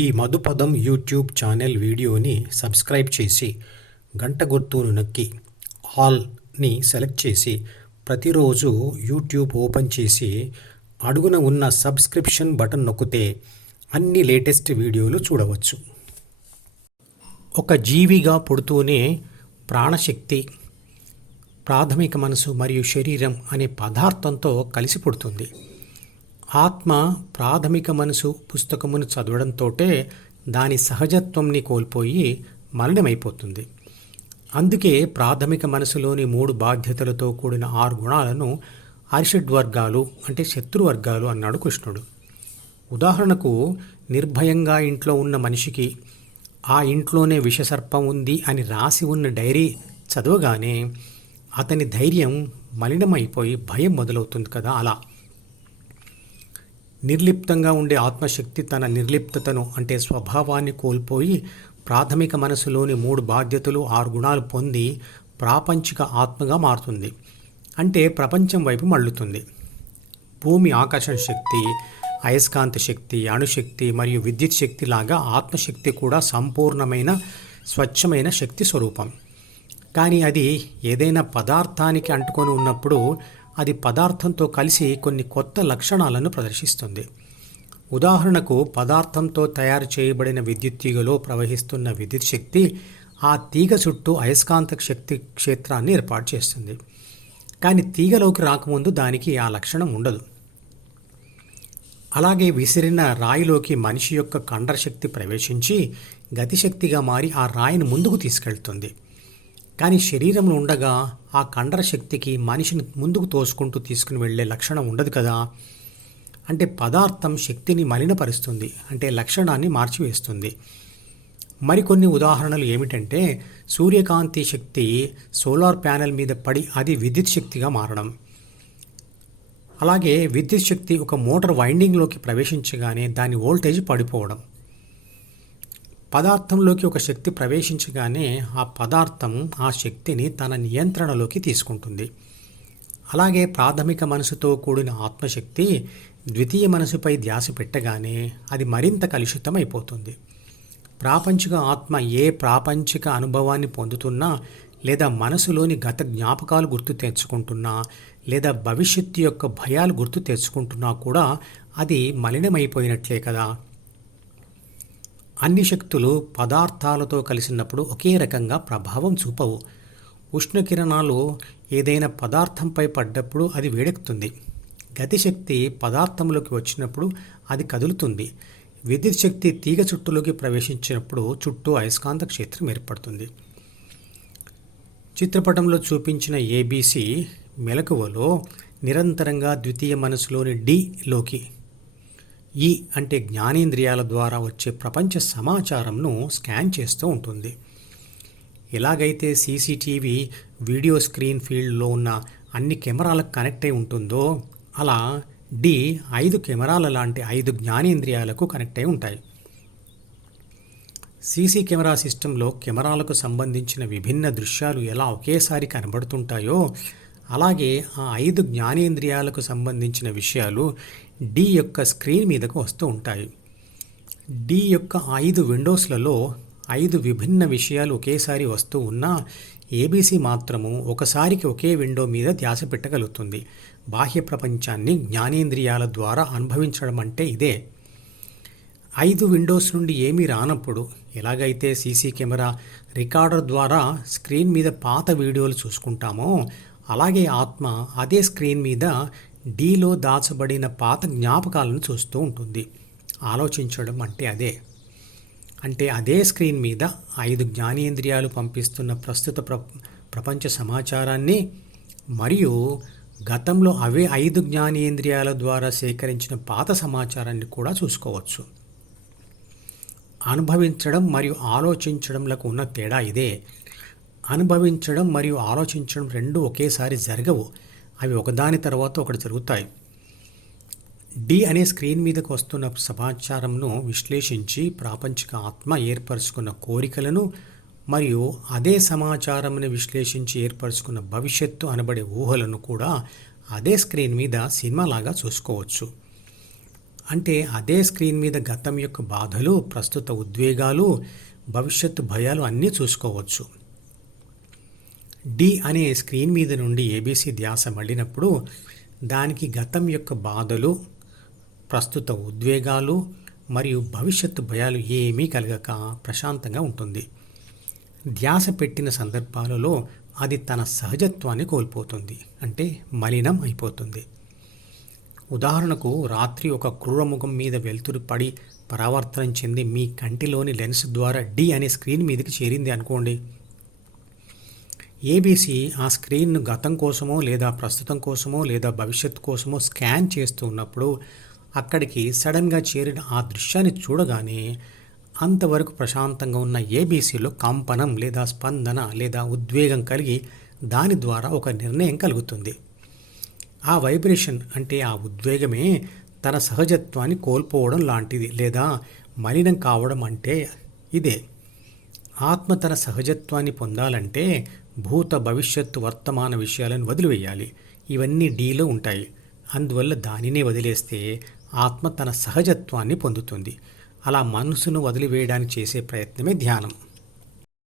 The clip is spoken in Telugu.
ఈ మధుపదం యూట్యూబ్ ఛానల్ వీడియోని సబ్స్క్రైబ్ చేసి గంట గుర్తును నొక్కి ఆల్ని సెలెక్ట్ చేసి ప్రతిరోజు యూట్యూబ్ ఓపెన్ చేసి అడుగున ఉన్న సబ్స్క్రిప్షన్ బటన్ నొక్కితే అన్ని లేటెస్ట్ వీడియోలు చూడవచ్చు. ఒక జీవిగా పుడుతూనే ప్రాణశక్తి ప్రాథమిక మనసు మరియు శరీరం అనే పదార్థంతో కలిసి పుడుతుంది. ఆత్మ ప్రాథమిక మనసు పుస్తకమును చదవడంతోటే దాని సహజత్వంని కోల్పోయి మలినమైపోతుంది అందుకే ప్రాథమిక మనసులోని మూడు బాధ్యతలతో కూడిన ఆరు గుణాలను అరిషడ్వర్గాలు అంటే శత్రువర్గాలు అన్నాడు కృష్ణుడు. ఉదాహరణకు నిర్భయంగా ఇంట్లో ఉన్న మనిషికి ఆ ఇంట్లోనే విషసర్పం ఉంది అని రాసి ఉన్న డైరీ చదవగానే అతని ధైర్యం మలినమైపోయి భయం మొదలవుతుంది కదా అలా. నిర్లిప్తంగా ఉండే ఆత్మశక్తి తన నిర్లిప్తతను అంటే స్వభావాన్ని కోల్పోయి ప్రాథమిక మనసులోని మూడు బాధ్యతలు ఆరు గుణాలు పొంది ప్రాపంచిక ఆత్మగా మారుతుంది. అంటే ప్రపంచం వైపు మళ్ళుతుంది. భూమి ఆకర్షణ శక్తి అయస్కాంత శక్తి అణుశక్తి మరియు విద్యుత్ శక్తి లాగా ఆత్మశక్తి కూడా సంపూర్ణమైన స్వచ్ఛమైన శక్తి స్వరూపం. కానీ అది ఏదైనా పదార్థానికి అంటుకొని ఉన్నప్పుడు అది పదార్థంతో కలిసి కొన్ని కొత్త లక్షణాలను ప్రదర్శిస్తుంది. ఉదాహరణకు పదార్థంతో తయారు చేయబడిన విద్యుత్ తీగలో ప్రవహిస్తున్న విద్యుత్ శక్తి ఆ తీగ చుట్టూ అయస్కాంత శక్తి క్షేత్రాన్ని ఏర్పాటు చేస్తుంది. కానీ తీగలోకి రాకముందు దానికి ఆ లక్షణం ఉండదు. అలాగే విసిరిన రాయిలోకి మనిషి యొక్క కండర శక్తి ప్రవేశించి గతిశక్తిగా మారి ఆ రాయిని ముందుకు తీసుకెళ్తుంది. కానీ శరీరంలో ఉండగా ఆ కండర శక్తికి మనిషిని ముందుకు తోసుకుంటూ తీసుకుని వెళ్ళే లక్షణం ఉండదు కదా. అంటే పదార్థం శక్తిని మలినపరుస్తుంది అంటే లక్షణాన్ని మార్చివేస్తుంది. మరికొన్ని ఉదాహరణలు ఏమిటంటే సూర్యకాంతి శక్తి సోలార్ ప్యానెల్ మీద పడి అది విద్యుత్ శక్తిగా మారడం. అలాగే విద్యుత్ శక్తి ఒక మోటార్ వైండింగ్లోకి ప్రవేశించగానే దాని వోల్టేజ్ పడిపోవడం. పదార్థంలోకి ఒక శక్తి ప్రవేశించగానే ఆ పదార్థం ఆ శక్తిని తన నియంత్రణలోకి తీసుకుంటుంది. అలాగే ప్రాథమిక మనసుతో కూడిన ఆత్మశక్తి ద్వితీయ మనసుపై ధ్యాస పెట్టగానే అది మరింత కలుషితం అయిపోతుంది ప్రాపంచిక ఆత్మ ఏ ప్రాపంచిక అనుభవాన్ని పొందుతున్నా లేదా మనసులోని గత జ్ఞాపకాలు గుర్తు తెచ్చుకుంటున్నా లేదా భవిష్యత్తు యొక్క భయాలు గుర్తు తెచ్చుకుంటున్నా కూడా అది మలినమైపోయినట్లే కదా. అన్ని శక్తులు పదార్థాలతో కలిసినప్పుడు ఒకే రకంగా ప్రభావం చూపవు. ఉష్ణకిరణాలు ఏదైనా పదార్థంపై పడ్డప్పుడు అది వేడెక్కుతుంది. గతిశక్తి పదార్థంలోకి వచ్చినప్పుడు అది కదులుతుంది. విద్యుత్ శక్తి తీగ చుట్టులోకి ప్రవేశించినప్పుడు చుట్టూ అయస్కాంత క్షేత్రం ఏర్పడుతుంది. చిత్రపటంలో చూపించిన ఏబీసీ మెలకువలో నిరంతరంగా ద్వితీయ మనసులోని డిలోకి ఈ అంటే జ్ఞానేంద్రియాల ద్వారా వచ్చే ప్రపంచ సమాచారంను స్కాన్ చేస్తూ ఉంటుంది. ఎలాగైతే సీసీటీవీ వీడియో స్క్రీన్ ఫీల్డ్లో ఉన్న అన్ని కెమెరాలకు కనెక్ట్ అయి ఉంటుందో అలా డి ఐదు కెమెరాల లాంటి ఐదు జ్ఞానేంద్రియాలకు కనెక్ట్ అయి ఉంటాయి. సీసీ కెమెరా సిస్టంలో కెమెరాలకు సంబంధించిన విభిన్న దృశ్యాలు ఎలా ఒకేసారి కనబడుతుంటాయో అలాగే ఆ ఐదు జ్ఞానేంద్రియాలకు సంబంధించిన విషయాలు డి యొక్క స్క్రీన్ మీదకు వస్తూ ఉంటాయి. డి యొక్క ఐదు విండోస్లలో ఐదు విభిన్న విషయాలు ఒకేసారి వస్తూ ఉన్నా ఏబీసీ మాత్రము ఒకసారికి ఒకే విండో మీద ధ్యాస పెట్టగలుగుతుంది. బాహ్య ప్రపంచాన్ని జ్ఞానేంద్రియాల ద్వారా అనుభవించడం అంటే ఇదే. ఐదు విండోస్ నుండి ఏమీ రానప్పుడు ఎలాగైతే సీసీ కెమెరా రికార్డర్ ద్వారా స్క్రీన్ మీద పాత వీడియోలు చూసుకుంటామో అలాగే ఆత్మ అదే స్క్రీన్ మీద డీలో దాచబడిన పాత జ్ఞాపకాలను చూస్తూ ఉంటుంది. ఆలోచించడం అంటే అదే. అంటే అదే స్క్రీన్ మీద ఐదు జ్ఞానేంద్రియాలు పంపిస్తున్న ప్రస్తుత ప్ర ప్రపంచ సమాచారాన్ని మరియు గతంలో అవే ఐదు జ్ఞానేంద్రియాల ద్వారా సేకరించిన పాత సమాచారాన్ని కూడా చూసుకోవచ్చు. అనుభవించడం మరియు ఆలోచించడంలకు ఉన్న తేడా ఇదే. అనుభవించడం మరియు ఆలోచించడం రెండు ఒకేసారి జరగవు. అవి ఒకదాని తర్వాత ఒకటి జరుగుతాయి. డి అనే స్క్రీన్ మీదకు వస్తున్న సమాచారంను విశ్లేషించి ప్రాపంచిక ఆత్మ ఏర్పరచుకున్న కోరికలను మరియు అదే సమాచారంను విశ్లేషించి ఏర్పరచుకున్న భవిష్యత్తు అనబడే ఊహలను కూడా అదే స్క్రీన్ మీద సినిమాలాగా చూసుకోవచ్చు. అంటే అదే స్క్రీన్ మీద గతం యొక్క బాధలు ప్రస్తుత ఉద్వేగాలు భవిష్యత్తు భయాలు అన్నీ చూసుకోవచ్చు. డి అనే స్క్రీన్ మీద నుండి ఏబీసీ ధ్యాస మళ్ళినప్పుడు దానికి గతం యొక్క బాధలు ప్రస్తుత ఉద్వేగాలు మరియు భవిష్యత్తు భయాలు ఏమీ కలగక ప్రశాంతంగా ఉంటుంది. ధ్యాస పెట్టిన సందర్భాలలో అది తన సహజత్వాన్ని కోల్పోతుంది అంటే మలినం అయిపోతుంది. ఉదాహరణకు రాత్రి ఒక క్రూరముఖం మీద వెలుతురు పడి పరావర్తనం చెంది మీ కంటిలోని లెన్స్ ద్వారా డి అనే స్క్రీన్ మీదకి చేరింది అనుకోండి. ఏబీసీ ఆ స్క్రీన్ను గతం కోసమో లేదా ప్రస్తుతం కోసమో లేదా భవిష్యత్తు కోసమో స్కాన్ చేస్తూ ఉన్నప్పుడు అక్కడికి సడన్గా చేరిన ఆ దృశ్యాన్ని చూడగానే అంతవరకు ప్రశాంతంగా ఉన్న ఏబీసీలో కంపనం లేదా స్పందన లేదా ఉద్వేగం కలిగి దాని ద్వారా ఒక నిర్ణయం కలుగుతుంది. ఆ వైబ్రేషన్ అంటే ఆ ఉద్వేగమే తన సహజత్వాన్ని కోల్పోవడం లాంటిది లేదా మలినం కావడం అంటే ఇదే. ఆత్మ తన సహజత్వాన్ని పొందాలంటే భూత భవిష్యత్తు వర్తమాన విషయాలను వదిలివేయాలి. ఇవన్నీ డీలో ఉంటాయి. అందువల్ల దానినే వదిలేస్తే ఆత్మ తన సహజత్వాన్ని పొందుతుంది. అలా మనసును వదిలివేయడానికి చేసే ప్రయత్నమే ధ్యానం.